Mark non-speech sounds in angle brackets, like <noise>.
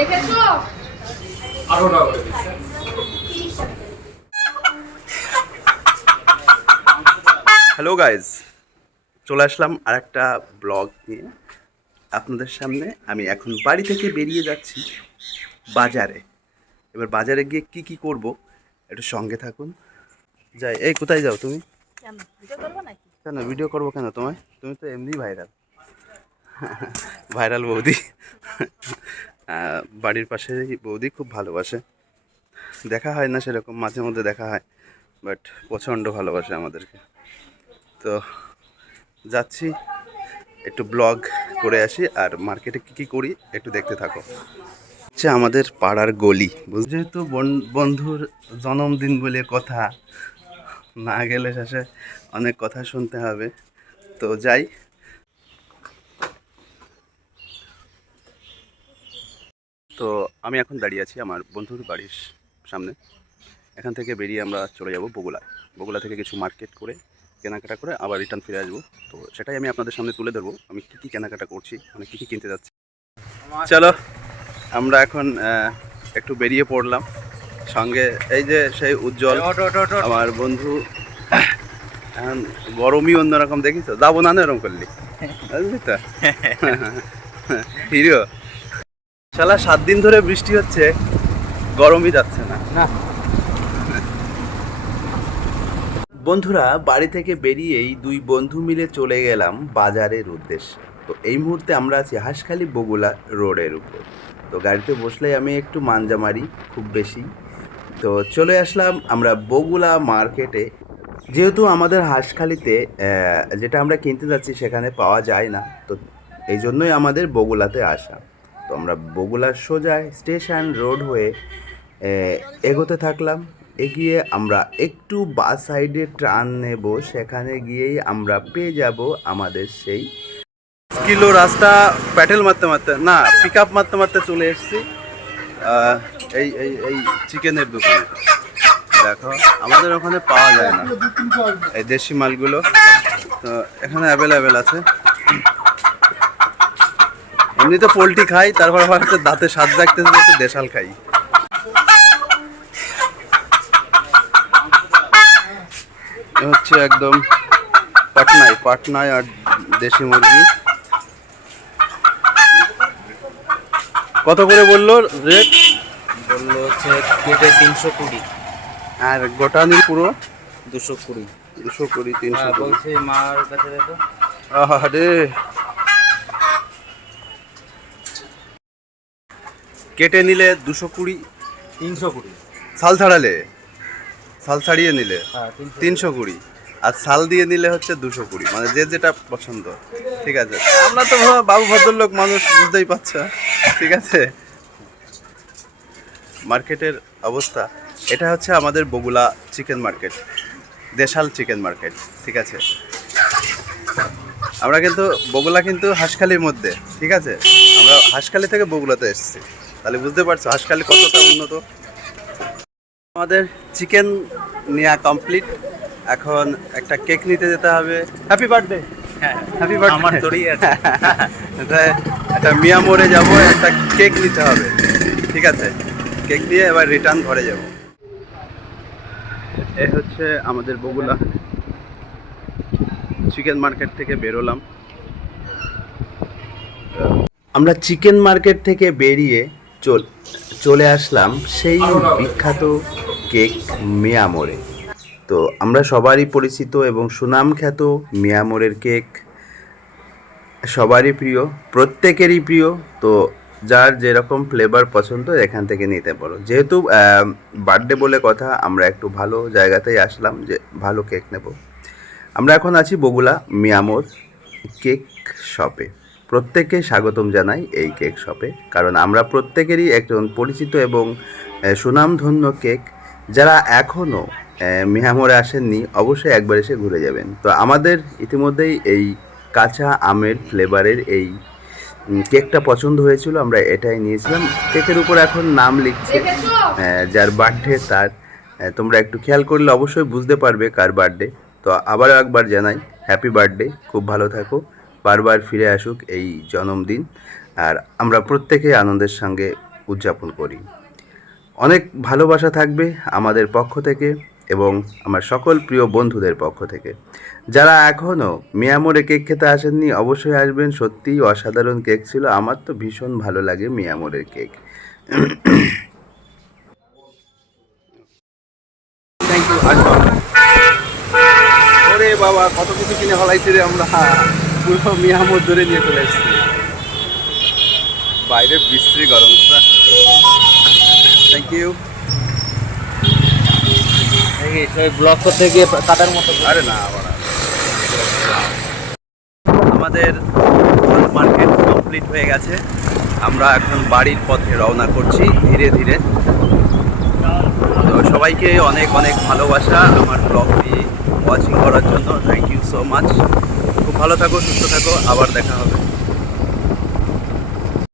দেখেছ? আরও টাকা করে দিচ্ছে। হ্যালো গাইজ চলে আসলাম আর একটা ব্লগ নিয়ে। আপনাদের সামনে আমি এখন বাড়ি থেকে বেরিয়ে যাচ্ছি বাজারে। এবার বাজারে গিয়ে কি কি করব একটু সঙ্গে থাকুন। যাই এই কোথায় যাও তুমি? কেন ভিডিও করব কেন ভিডিও করব কেন তোমায়? তুমি তো এমনি ভাইরাল ভাইরাল <laughs> বৌদি। বাড়ির পাশে বৌদি খুব ভালোবাসে। দেখা হয় না সেরকম, মাঝে মধ্যে দেখা হয় বাট প্রচণ্ড ভালোবাসে আমাদেরকে। তো যাচ্ছি, একটু ব্লগ করে আসি আর মার্কেটে কী কী করি একটু দেখতে থাকো। হচ্ছে আমাদের পাড়ার গলি যেহেতু বন- বন্ধুর জন্মদিন বলে কথা, না গেলে শেষে অনেক কথা শুনতে হবে। তো যাই তো আমি এখন দাঁড়িয়ে আছি আমার বন্ধুর বাড়ির সামনে। এখান থেকে বেরিয়ে আমরা চলে যাব বগুলা। বগুলা থেকে কিছু মার্কেট করে কেনাকাটা করে আবার রিটার্ন ফিরে আসব। তো সেটাই আমি আপনাদের সামনে তুলে ধরবো। আমি কী কী কেনাকাটা করছি মানে কী কী কিনতে যাচ্ছি। চলো আমরা এখন একটু বেরিয়ে পড়লাম। সঙ্গে এই যে সেই উজ্জ্বল আমার বন্ধু এখন গরমই অন্যরকম দেখিস যাব না না এরকম করলি। <laughs> বুঝলি তো? <laughs> হিরো শালা সাত দিন ধরে বৃষ্টি হচ্ছে গরমই যাচ্ছে না। না। বন্ধুরা বাড়ি থেকে বেরিয়েই দুই বন্ধু মিলে চলে গেলাম বাজারের উদ্দেশ্যে। তো এই মুহূর্তে আমরা আছি হাঁসখালি বগুলা রোডের উপর। তো গাড়িতে বসলে আমি একটু মাঞ্জা মারি খুব বেশি। তো চলে আসলাম আমরা বগুলা মার্কেটে। যেহেতু আমাদের হাঁসখালিতে যেটা আমরা কিনতে যাচ্ছি সেখানে পাওয়া যায় না তো এই জন্যই আমাদের বগুলাতে আসা। আমরা বগুলার সোজায় স্টেশন রোড হয়ে এগোতে থাকলাম। এগিয়ে আমরা একটু বা সাইডে ট্রান নেব, সেখানে গিয়েই আমরা পেয়ে যাব আমাদের সেই কিলো রাস্তা, প্যাটেল মারতে মারতে, না পিক আপ মারতে মারতে চলে এসেছি। এই এই এই চিকেনের দোকানে। দেখো, আমাদের ওখানে পাওয়া যায় না, এই দেশি মালগুলো। তো এখানে অ্যাভেলেবেল আছে। এমনিতে পোলট্রি খাই তারপর আবার হচ্ছে দাঁতে স্বাদ রাখতে হচ্ছে দেশাল খাই। হচ্ছে একদম পাটনায় পাটনায় আর দেশি মুরগি। কত করে বলল রেট বলল হচ্ছে কেটে তিনশো কুড়ি। আর গোটা নিল পুরো? দুশো কুড়ি। দুশো কুড়ি তিনশো বলছি মার কাছে দেখো। আরে কেটে নিলে দুশো কুড়ি? তিনশো কুড়ি। সাল ছাড়ালে? সাল ছাড়িয়ে নিলে? হ্যাঁ তিনশো কুড়ি। আর সাল দিয়ে নিলে হচ্ছে দুশো কুড়ি মানে যে যেটা পছন্দ। ঠিক আছে? আমরা তো বাবু ভদ্রলোক মানুষ বুঝতেই পারছ? ঠিক আছে? মার্কেটের অবস্থা। এটা হচ্ছে আমাদের বগুলা চিকেন মার্কেট দেশাল চিকেন মার্কেট ঠিক আছে? আমরা কিন্তু বগুলা কিন্তু হাঁসখালির মধ্যে ঠিক আছে? আমরা হাঁসখালি থেকে বগুলাতে এসেছি। তাহলে বুঝতে পারছ হাঁসখালি কতটা উন্নত। আমাদের চিকেন নেওয়া কমপ্লিট এখন একটা কেক নিতে যেতে হবে। হ্যাপি বার্থডে হ্যাপি বার্থডে আমার তোরই আছে। একটা মিয়া মোড়ে যাব একটা কেক নিতে হবে। ঠিক আছে? কেক নিয়ে এবার রিটার্ন ঘরে যাব। এ হচ্ছে আমাদের বগুলা। চিকেন মার্কেট থেকে বেরোলাম। আমরা চিকেন মার্কেট থেকে বেরিয়ে চল আসলাম সেই বিখ্যাত কেক মিয়ামোড়ে তো আমরা সবারই পরিচিত এবং সুনাম সুনামখ্যাত মিয়ামোড়ের কেক সবারই প্রিয়, প্রত্যেকেরই প্রিয়। তো যার যেরকম ফ্লেভার পছন্দ, এখান থেকে নিতে পারো। যেহেতু বার্থডে বলে কথা, আমরা একটু ভালো জায়গাতেই আসলাম যে ভালো কেক নেব। আমরা এখন আছি বগুলা মিয়ামোর কেক শপে। প্রত্যেককে স্বাগতম জানাই এই কেক শপে। কারণ আমরা প্রত্যেকেরই একজন পরিচিত এবং সুনামধন্য কেক। যারা এখনও মিয়ামোরে আসেননি অবশ্যই একবার এসে ঘুরে যাবেন। তো আমাদের ইতিমধ্যেই এই কাঁচা আমের ফ্লেভারের এই কেকটা পছন্দ হয়েছিল আমরা এটাই নিয়েছিলাম। কেকের উপর এখন নাম লিখছে যার বার্থডে তার। তোমরা একটু খেয়াল করলে অবশ্যই বুঝতে পারবে কার বার্থডে তো আবারও একবার জানাই হ্যাপি বার্থডে খুব ভালো থাকো। বারবার ফিরে আসুক এই জন্মদিন, আর আমরা প্রত্যেকে আনন্দের সঙ্গে উদযাপন করি। অনেক ভালোবাসা থাকবে আমাদের পক্ষ থেকে এবং আমার সকল প্রিয় বন্ধুদের পক্ষ থেকে। যারা এখনও মিয়ামোরে কেক খেতে আসেননি, অবশ্যই আসবেন। সত্যিই অসাধারণ কেক ছিল। আমার তো ভীষণ ভালো লাগে মিয়ামোরের কেক। ইউ বাবা, কত কিছু কিনে হলাইছি রে আমরা। পুরো মিয়ামোর ধরে নিয়ে চলে এসেছি বাইরে বিশ্রী গরম থ্যাংক ইউ ব্লক করতে গিয়ে কাটার মতো আরে না আবার আমাদের মার্কেট কমপ্লিট হয়ে গেছে। আমরা এখন বাড়ির পথে রওনা করছি ধীরে ধীরে। তো সবাইকে অনেক অনেক ভালোবাসা আমার ব্লগটি ওয়াচিং করার জন্য। থ্যাংক ইউ সো মাচ ভালো থাকো সুস্থ থাকো আবার দেখা হবে।